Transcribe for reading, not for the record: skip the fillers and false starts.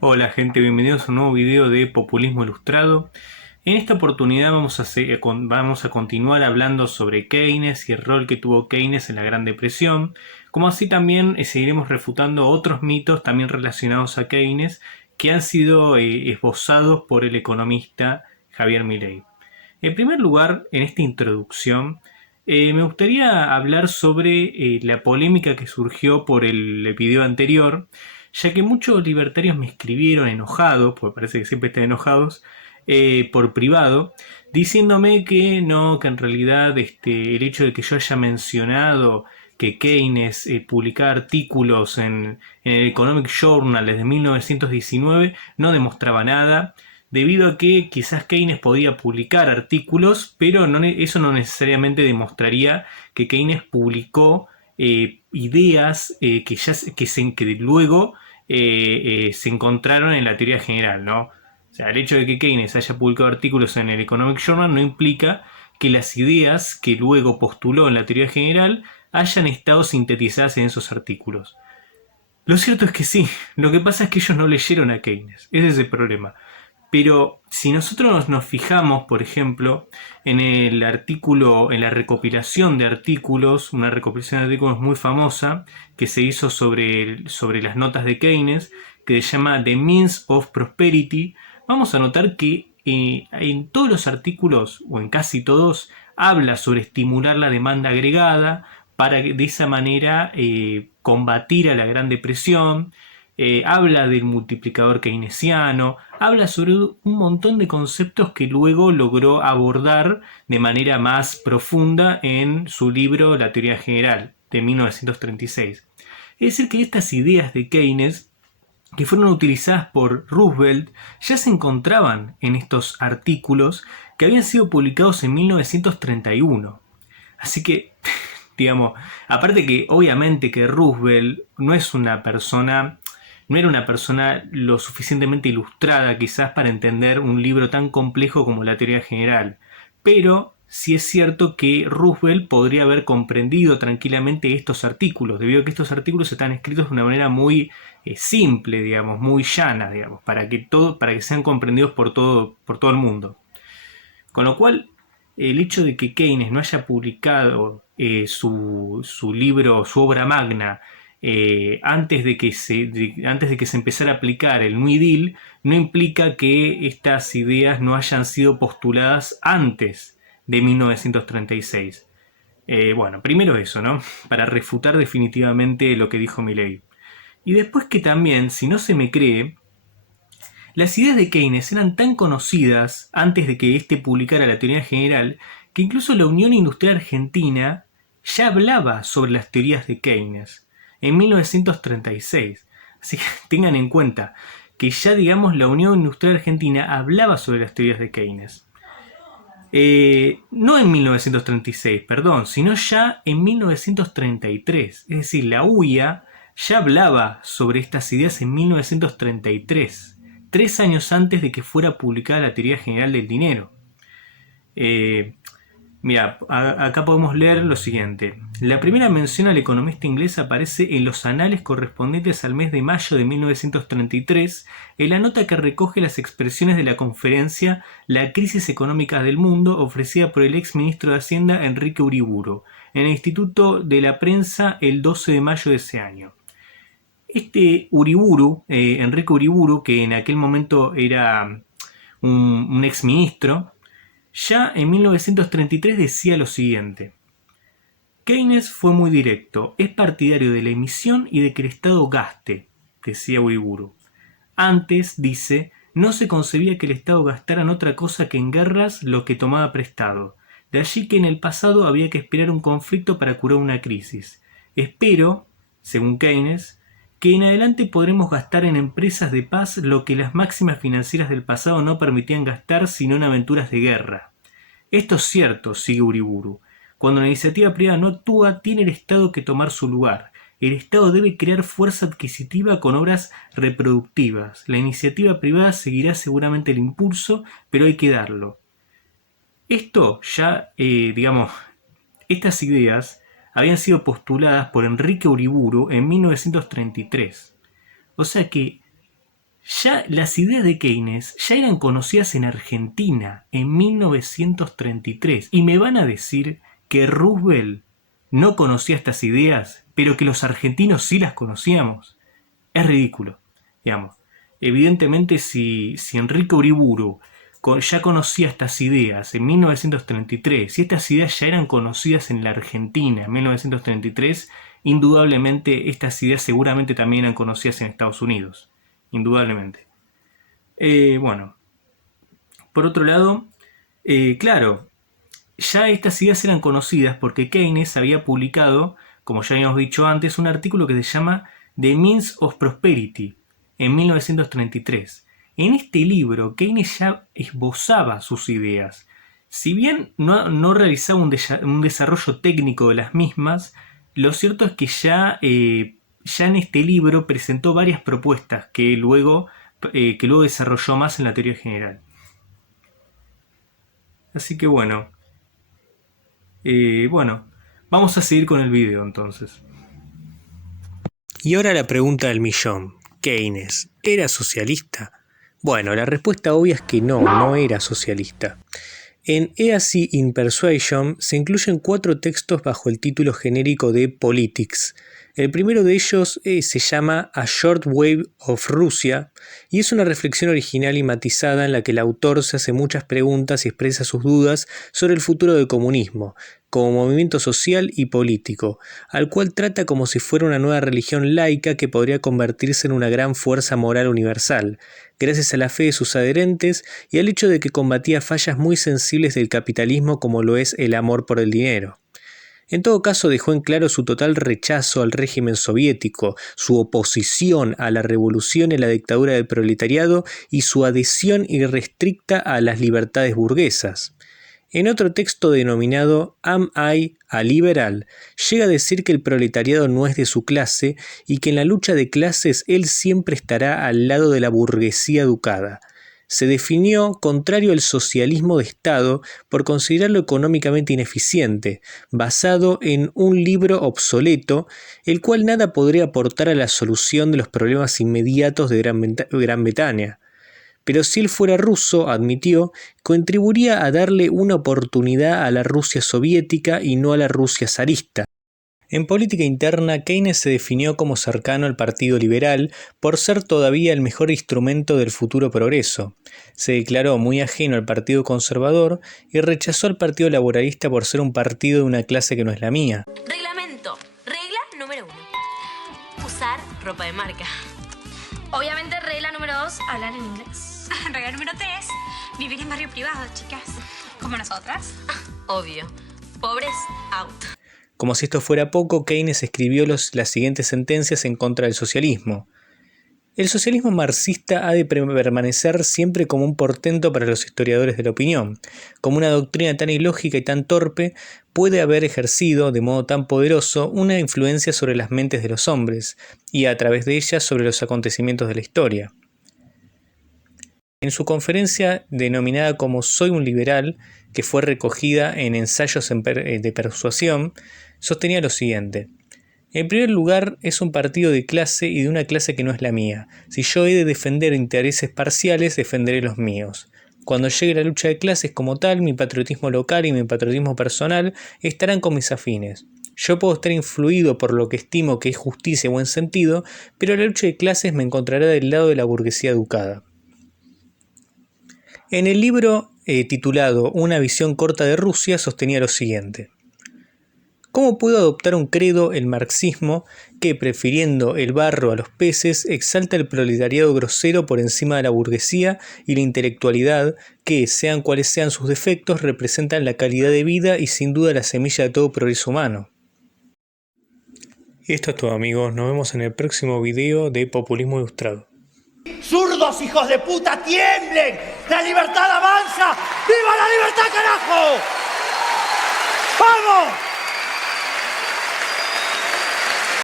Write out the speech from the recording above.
Hola gente, bienvenidos a un nuevo video de Populismo Ilustrado. En esta oportunidad vamos a continuar hablando sobre Keynes y el rol que tuvo Keynes en la Gran Depresión, como así también seguiremos refutando otros mitos también relacionados a Keynes que han sido esbozados por el economista Javier Milei. En primer lugar, en esta introducción, me gustaría hablar sobre la polémica que surgió por el video anterior, ya que muchos libertarios me escribieron enojados, porque parece que siempre están enojados, por privado, diciéndome que no, que en realidad el hecho de que yo haya mencionado que Keynes publicaba artículos en el Economic Journal desde 1919 no demostraba nada, debido a que quizás Keynes podía publicar artículos, pero eso no necesariamente demostraría que Keynes publicó ideas que luego se encontraron en la teoría general, ¿no? O sea, el hecho de que Keynes haya publicado artículos en el Economic Journal no implica que las ideas que luego postuló en la teoría general hayan estado sintetizadas en esos artículos. Lo cierto es que sí, lo que pasa es que ellos no leyeron a Keynes, ese es el problema. Pero si nosotros nos fijamos, por ejemplo, en el artículo, en la recopilación de artículos, una recopilación de artículos muy famosa que se hizo sobre las notas de Keynes, que se llama The Means of Prosperity, vamos a notar que en todos los artículos, o en casi todos, habla sobre estimular la demanda agregada para de esa manera combatir a la Gran Depresión, habla del multiplicador keynesiano, habla sobre un montón de conceptos que luego logró abordar de manera más profunda en su libro La teoría general de 1936. Es decir, que estas ideas de Keynes que fueron utilizadas por Roosevelt ya se encontraban en estos artículos que habían sido publicados en 1931. Así que, digamos, aparte que obviamente que Roosevelt no era una persona lo suficientemente ilustrada quizás para entender un libro tan complejo como la teoría general, pero sí es cierto que Roosevelt podría haber comprendido tranquilamente estos artículos, debido a que estos artículos están escritos de una manera muy simple, digamos, muy llana, digamos, para que sean comprendidos por todo el mundo. Con lo cual, el hecho de que Keynes no haya publicado su libro, su obra magna, antes de que se empezara a aplicar el New Deal, no implica que estas ideas no hayan sido postuladas antes de 1936. Bueno, primero eso, ¿no? Para refutar definitivamente lo que dijo Milley. Y después que también, si no se me cree, las ideas de Keynes eran tan conocidas antes de que éste publicara la teoría general que incluso la Unión Industrial Argentina ya hablaba sobre las teorías de Keynes en 1936. Así que tengan en cuenta que ya, digamos, la Unión Industrial Argentina hablaba sobre las teorías de Keynes. No en 1936, perdón, sino ya en 1933. Es decir, la UIA ya hablaba sobre estas ideas en 1933, 3 años antes de que fuera publicada la teoría general del dinero. Eh, Mira, acá podemos leer lo siguiente. La primera mención al economista inglés aparece en los anales correspondientes al mes de mayo de 1933, en la nota que recoge las expresiones de la conferencia La crisis económica del mundo, ofrecida por el ex ministro de Hacienda Enrique Uriburu, en el Instituto de la Prensa el 12 de mayo de ese año. Este Uriburu, Enrique Uriburu, que en aquel momento era un ex ministro, ya en 1933 decía lo siguiente: Keynes fue muy directo, es partidario de la emisión y de que el Estado gaste, decía Uriburu. Antes, dice, no se concebía que el Estado gastara en otra cosa que en guerras lo que tomaba prestado. De allí que en el pasado había que esperar un conflicto para curar una crisis. Espero, según Keynes, que en adelante podremos gastar en empresas de paz lo que las máximas financieras del pasado no permitían gastar sino en aventuras de guerra. Esto es cierto, sigue Uriburu. Cuando la iniciativa privada no actúa, tiene el Estado que tomar su lugar. El Estado debe crear fuerza adquisitiva con obras reproductivas. La iniciativa privada seguirá seguramente el impulso, pero hay que darlo. Esto ya, digamos, estas ideas habían sido postuladas por Enrique Uriburu en 1933. O sea que ya las ideas de Keynes ya eran conocidas en Argentina en 1933. Y me van a decir que Roosevelt no conocía estas ideas, pero que los argentinos sí las conocíamos. Es ridículo, digamos. Evidentemente, si Enrique Uriburu ya conocía estas ideas en 1933, si estas ideas ya eran conocidas en la Argentina en 1933, indudablemente estas ideas seguramente también eran conocidas en Estados Unidos. Indudablemente. Bueno, por otro lado, claro, ya estas ideas eran conocidas porque Keynes había publicado, como ya habíamos dicho antes, un artículo que se llama The Means of Prosperity en 1933. En este libro, Keynes ya esbozaba sus ideas. Si bien no realizaba un desarrollo técnico de las mismas, lo cierto es que ya en este libro presentó varias propuestas que luego desarrolló más en la teoría general. Así que bueno, vamos a seguir con el video entonces. Y ahora la pregunta del millón. ¿Keynes era socialista? Bueno, la respuesta obvia es que no era socialista. En Easy in Persuasion se incluyen 4 textos bajo el título genérico de Politics. El primero de ellos se llama A Short Wave of Russia y es una reflexión original y matizada en la que el autor se hace muchas preguntas y expresa sus dudas sobre el futuro del comunismo como movimiento social y político, al cual trata como si fuera una nueva religión laica que podría convertirse en una gran fuerza moral universal, gracias a la fe de sus adherentes y al hecho de que combatía fallas muy sensibles del capitalismo como lo es el amor por el dinero. En todo caso, dejó en claro su total rechazo al régimen soviético, su oposición a la revolución y la dictadura del proletariado y su adhesión irrestricta a las libertades burguesas. En otro texto denominado Am I a Liberal, llega a decir que el proletariado no es de su clase y que en la lucha de clases él siempre estará al lado de la burguesía educada. Se definió contrario al socialismo de Estado por considerarlo económicamente ineficiente, basado en un libro obsoleto, el cual nada podría aportar a la solución de los problemas inmediatos de Gran Bretaña. Pero si él fuera ruso, admitió, contribuiría a darle una oportunidad a la Rusia soviética y no a la Rusia zarista. En política interna, Keynes se definió como cercano al Partido Liberal por ser todavía el mejor instrumento del futuro progreso. Se declaró muy ajeno al Partido Conservador y rechazó al Partido Laboralista por ser un partido de una clase que no es la mía. Reglamento. Regla número 1. Usar ropa de marca. Obviamente, regla número 2, hablar en inglés. Regla número 3, vivir en barrio privado, chicas. Como nosotras. Obvio. Pobres, out. Como si esto fuera poco, Keynes escribió las siguientes sentencias en contra del socialismo. El socialismo marxista ha de permanecer siempre como un portento para los historiadores de la opinión. Como una doctrina tan ilógica y tan torpe, puede haber ejercido, de modo tan poderoso, una influencia sobre las mentes de los hombres, y a través de ellas sobre los acontecimientos de la historia. En su conferencia denominada como Soy un liberal, que fue recogida en Ensayos de Persuasión, sostenía lo siguiente. En primer lugar, es un partido de clase y de una clase que no es la mía. Si yo he de defender intereses parciales, defenderé los míos. Cuando llegue la lucha de clases como tal, mi patriotismo local y mi patriotismo personal estarán con mis afines. Yo puedo estar influido por lo que estimo que es justicia y buen sentido, pero la lucha de clases me encontrará del lado de la burguesía educada. En el libro titulado Una visión corta de Rusia sostenía lo siguiente. ¿Cómo pudo adoptar un credo el marxismo que, prefiriendo el barro a los peces, exalta el proletariado grosero por encima de la burguesía y la intelectualidad que, sean cuales sean sus defectos, representan la calidad de vida y sin duda la semilla de todo progreso humano? Y esto es todo, amigos. Nos vemos en el próximo video de Populismo Ilustrado. ¡Zurdos, hijos de puta, tiemblen! ¡La libertad avanza! ¡Viva la libertad, carajo! ¡Vamos!